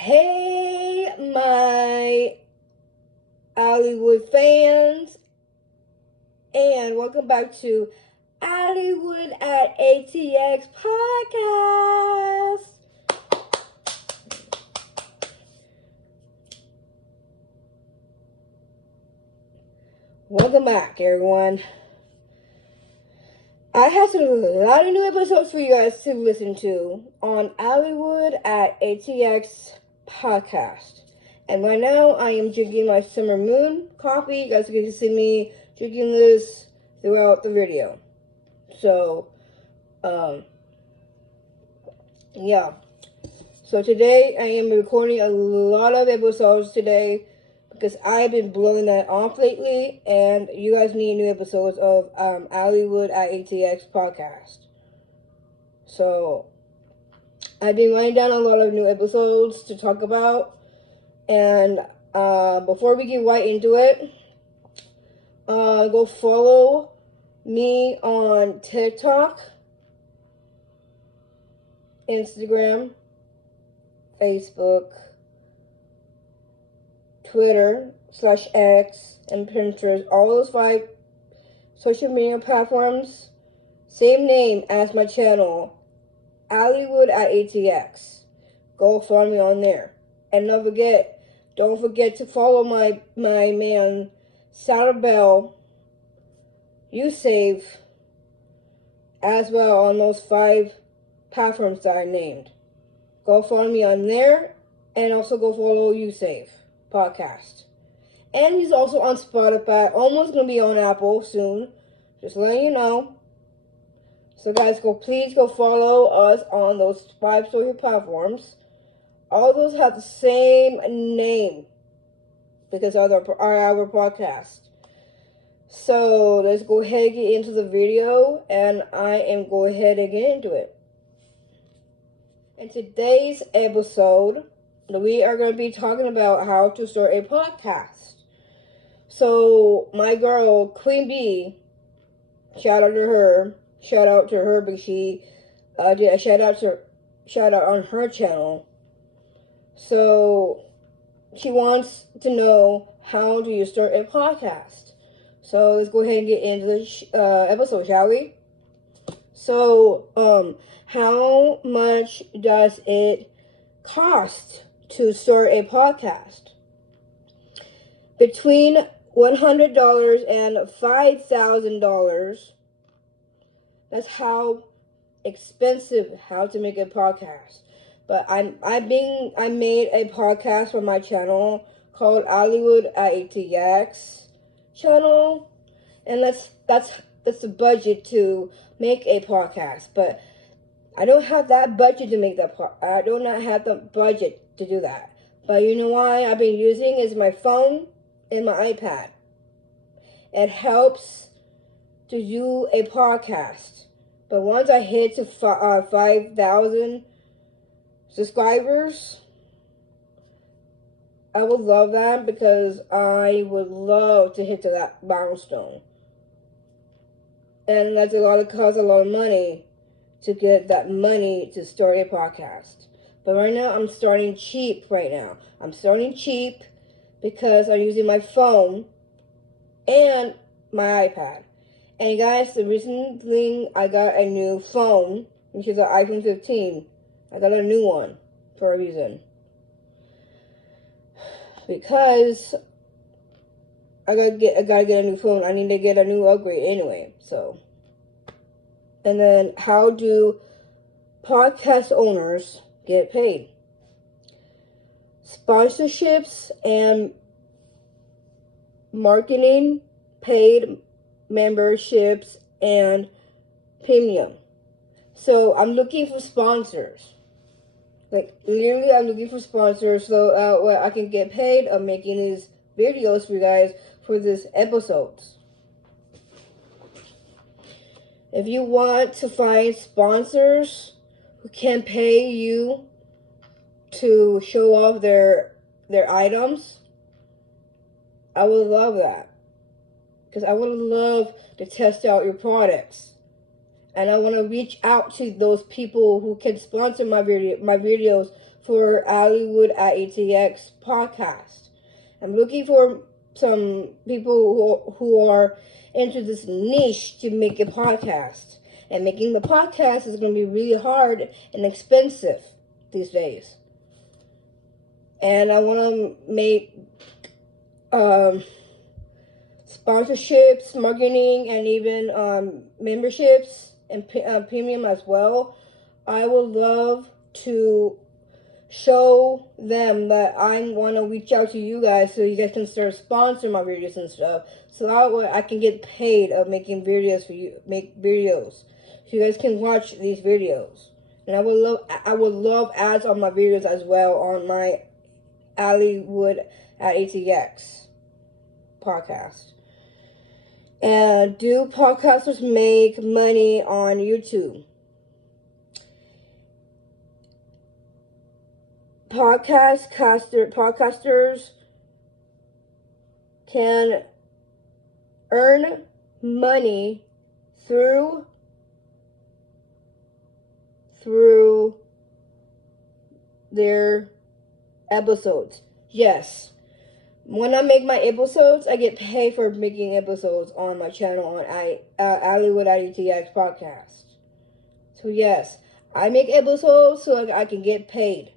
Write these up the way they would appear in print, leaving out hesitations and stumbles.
Hey, my Hollywood fans, and welcome back to Hollywood at ATX podcast. Welcome back, everyone. I have a lot of new episodes for you guys to listen to on Hollywood at ATX podcast. And right now, I am drinking my Summer Moon coffee. You guys get to see me drinking this throughout the video. So, yeah. So today, I am recording a lot of episodes today because I've been blowing that off lately, and you guys need new episodes of Hollywood at ATX podcast. So, I've been writing down a lot of new episodes to talk about. And before we get right into it, go follow me on TikTok, Instagram, Facebook, Twitter /X, and Pinterest. All those 5 social media platforms, same name as my channel, Hollywood at ATX. Go follow me on there. And don't forget to follow my man, Salabel, USave, as well on those 5 platforms that I named. Go follow me on there, and also go follow USave podcast. And he's also on Spotify, almost going to be on Apple soon. Just letting you know. So guys, please go follow us on those 5 social platforms. All those have the same name because of our podcast. So let's go ahead and get into the video, and I am go ahead and get into it. In today's episode, we are going to be talking about how to start a podcast. So my girl Queen Bee, shout out to her because she did a shout out on her channel. So she wants to know, how do you start a podcast? So let's go ahead and get into the episode, shall we? So, how much does it cost to start a podcast? Between $100 and $5,000. That's how expensive how to make a podcast. But I made a podcast for my channel called Hollywood at ATX channel, and that's the budget to make a podcast. But I don't have that budget to make that I do not have the budget to do that. But you know why I've been using is my phone and my iPad. It helps to do a podcast. But once I hit to 5,000 subscribers, I would love that, because I would love to hit to that milestone. And that's costs a lot of money to get that money to start a podcast. But right now, I'm starting cheap right now. I'm starting cheap because I'm using my phone and my iPad. And guys, the recent thing, I got a new phone, which is an iPhone 15. I got a new one for a reason. Because I gotta get a new phone. I need to get a new upgrade anyway. So, and then, how do podcast owners get paid? Sponsorships and marketing, paid memberships, and premium. So I'm looking for sponsors. Like, literally, I'm looking for sponsors so where I can get paid of making these videos for you guys for these episodes. If you want to find sponsors who can pay you to show off their items, I would love that. Because I would love to test out your products. And I want to reach out to those people who can sponsor my videos for Hollywood at ATX podcast. I'm looking for some people who are into this niche to make a podcast. And making the podcast is going to be really hard and expensive these days. And I want to make sponsorships, marketing, and even memberships and premium as well. I would love to show them that I want to reach out to you guys so you guys can start sponsoring my videos and stuff. So that way I can get paid of making videos for you, so you guys can watch these videos. And I would love ads on my videos as well on my Hollywood at ATX podcast. And do podcasters make money on YouTube? Podcasters can earn money through their episodes. Yes. When I make my episodes, I get paid for making episodes on my channel on Hollywood IDTX podcast. So yes, I make episodes so I can get paid.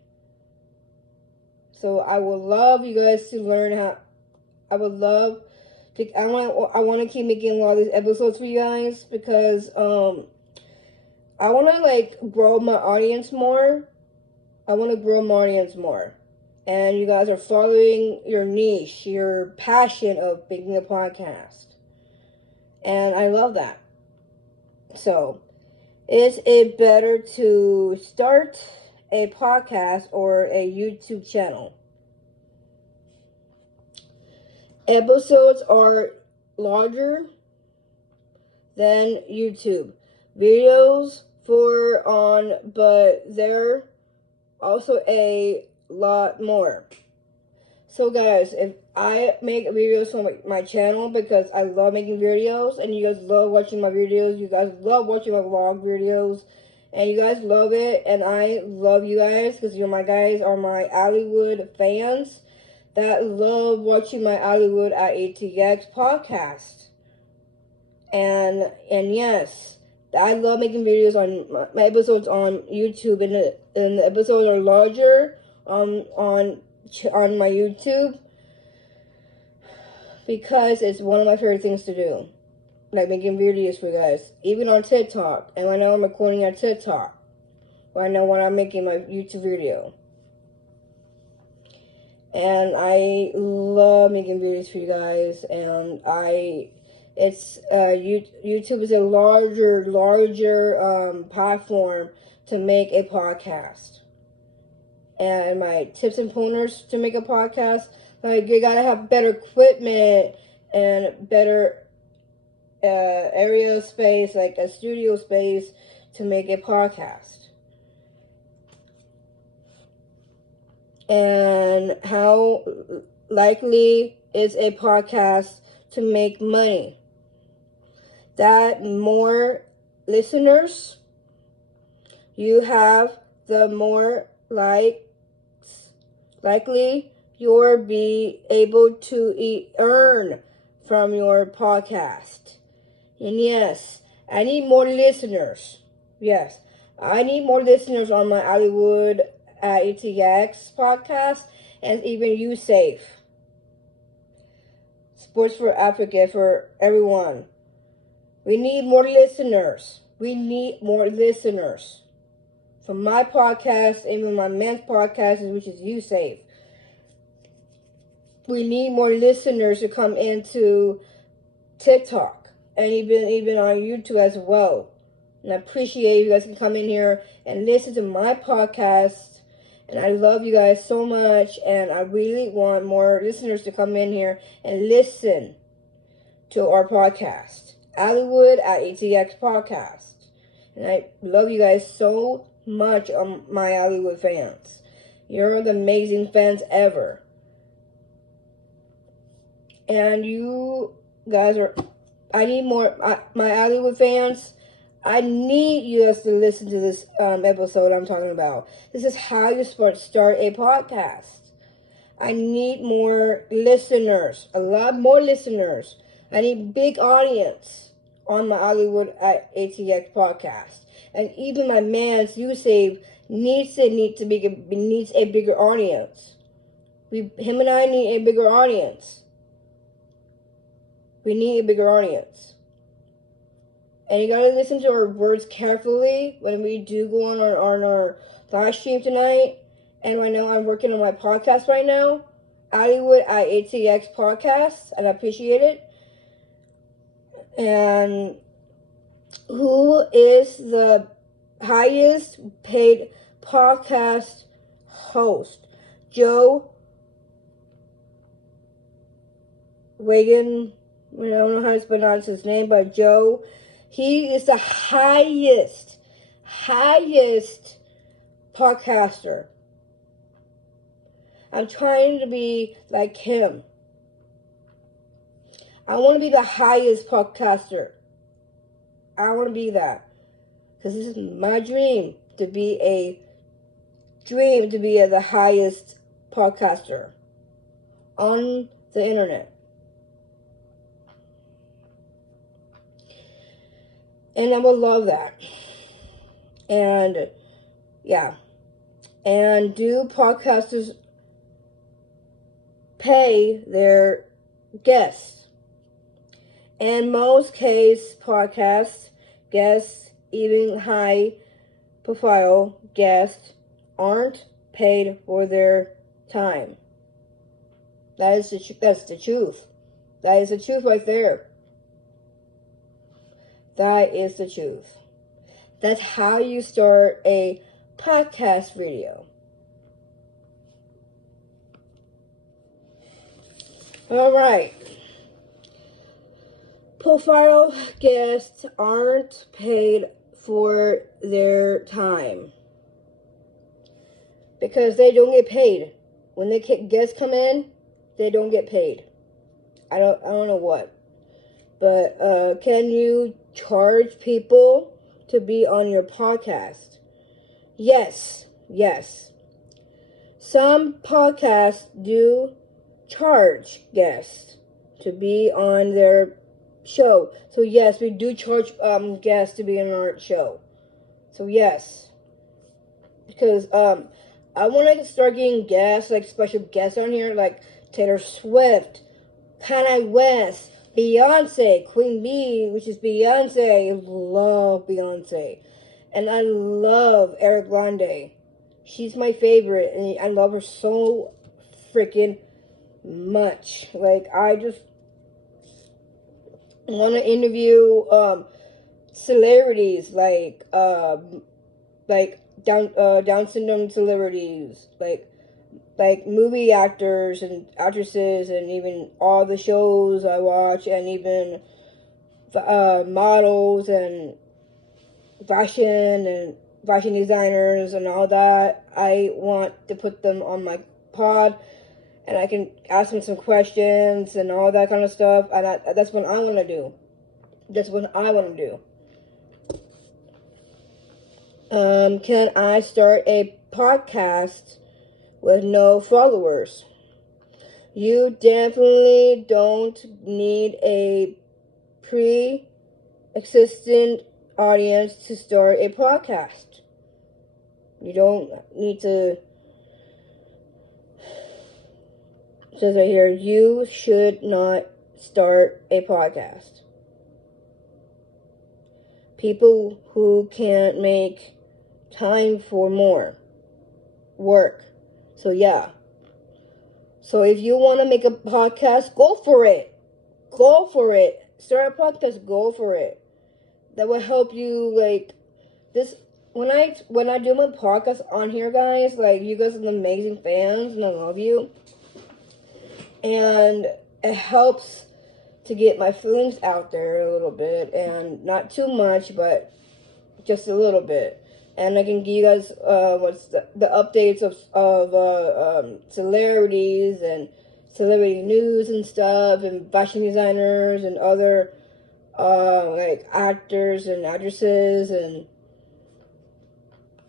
So I would love you guys to learn how. I want to keep making a lot of these episodes for you guys because I want to grow my audience more. And you guys are following your niche, your passion of making a podcast. And I love that. So, is it better to start a podcast or a YouTube channel? Episodes are larger than YouTube videos but they're also a lot more. So guys, if I make videos on my channel because I love making videos and you guys love watching my videos, you guys love watching my vlog videos, and you guys love it, and I love you guys because my Hollywood fans that love watching my Hollywood at ATX podcast. And yes, I love making videos on my episodes on YouTube, and the episodes are larger on my YouTube because it's one of my favorite things to do, like making videos for you guys, even on TikTok. And I know I'm recording on TikTok, but I know when I'm making my YouTube video. And I love making videos for you guys, and YouTube is a larger platform to make a podcast. And my tips and pointers to make a podcast, you gotta have better equipment and better area space, like a studio space, to make a podcast. And how likely is a podcast to make money? That more listeners you have, the more likely you'll be able to earn from your podcast. And yes, I need more listeners. Yes, I need more listeners on my Hollywood ATX podcast, and even USAFE. Sports for Africa, for everyone. We need more listeners. For my podcast, even my men's podcast, which is USAFE. We need more listeners to come into TikTok and even on YouTube as well. And I appreciate you guys can come in here and listen to my podcast. And I love you guys so much. And I really want more listeners to come in here and listen to our podcast, Hollywood at ATX podcast. And I love you guys so much, my Hollywood fans. You're the amazing fans ever. And you guys I need more, my Hollywood fans, I need you guys to listen to this episode I'm talking about. This is how you start a podcast. I need more listeners, a lot more listeners. I need big audience on my Hollywood at ATX podcast. And even my man's YouSave needs a bigger audience. Him and I need a bigger audience. We need a bigger audience. And you gotta listen to our words carefully when we do go on our live stream tonight. And right now I'm working on my podcast right now. Hollywood at ATX podcast, and I appreciate it. And who is the highest paid podcast host? Joe Wagon, I don't know how to pronounce his name, but Joe, he is the highest podcaster. I'm trying to be like him. I want to be the highest podcaster. I want to be that. Because this is my dream to be the highest podcaster on the internet. And I would love that. And yeah. And do podcasters pay their guests? In most case, podcast guests, even high profile guests, aren't paid for their time. That's the truth. That is the truth right there. That is the truth. That's how you start a podcast video. All right. Profile guests aren't paid for their time because they don't get paid. When the guests come in, they don't get paid. I don't know what. But can you charge people to be on your podcast? Yes. Some podcasts do charge guests to be on their show. So yes, we do charge guests to be on our show. So yes. Because I want to start getting guests, like special guests on here, like Taylor Swift, Kanye West, Beyonce, Queen Bee, which is Beyonce. I love Beyonce. And I love Ariana Grande. She's my favorite, and I love her so freaking much. Like, I just want to interview celebrities, like Down syndrome celebrities, like movie actors and actresses, and even all the shows I watch, and even models and fashion designers and all that. I want to put them on my pod, and I can ask them some questions and all that kind of stuff. And that's what I want to do. Can I start a podcast with no followers? You definitely don't need a pre-existent audience to start a podcast. You don't need to. It says right here, you should not start a podcast. People who can't make time for more work. So yeah. So if you want to make a podcast, go for it. Start a podcast, go for it. That will help you, like, this. When I do my podcast on here, guys, like, you guys are amazing fans, and I love you. And it helps to get my feelings out there a little bit, and not too much, but just a little bit. And I can give you guys what's the updates of celebrities and celebrity news and stuff, and fashion designers and other like actors and actresses, and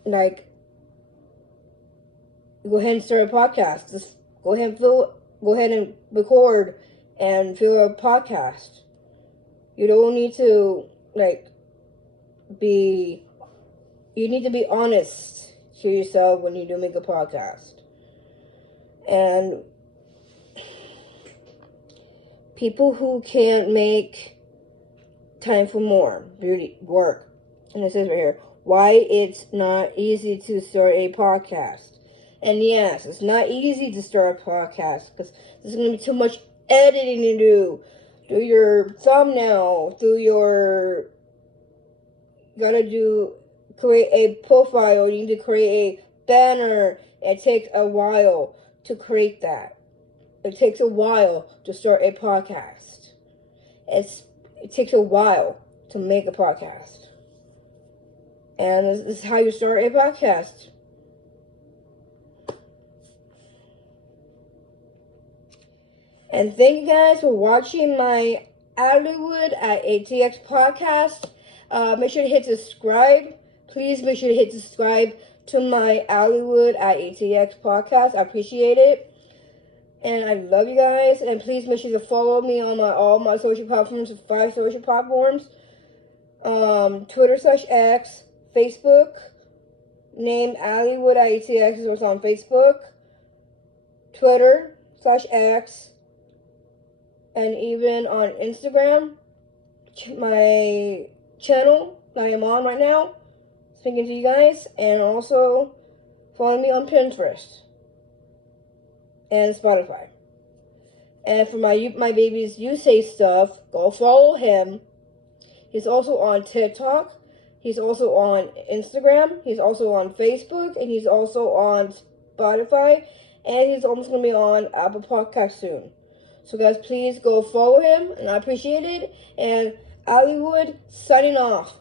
like go ahead and start a podcast. Just go ahead and record and fill a podcast. You don't need to you need to be honest to yourself when you do make a podcast. And people who can't make time for more beauty work, and it says right here, why it's not easy to start a podcast. And yes, it's not easy to start a podcast because there's going to be too much editing to do your thumbnail, create a profile, you need to create a banner. It takes a while to create that. It takes a while to start a podcast. It takes a while to make a podcast. And this is how you start a podcast. And thank you guys for watching my Hollywood at ATX podcast. Make sure to hit subscribe. Please make sure to hit subscribe to my Hollywood at ATX podcast. I appreciate it. And I love you guys. And please make sure to follow me on all my social platforms, 5 social platforms. Twitter/X, Facebook, named Hollywood at ATX is also on Facebook, Twitter/X, and even on Instagram, my channel that I am on right now, speaking to you guys, and also follow me on Pinterest and Spotify. And for my baby's You Say stuff, go follow him. He's also on TikTok. He's also on Instagram. He's also on Facebook. And he's also on Spotify. And he's almost going to be on Apple Podcasts soon. So guys, please go follow him. And I appreciate it. And Hollywood signing off.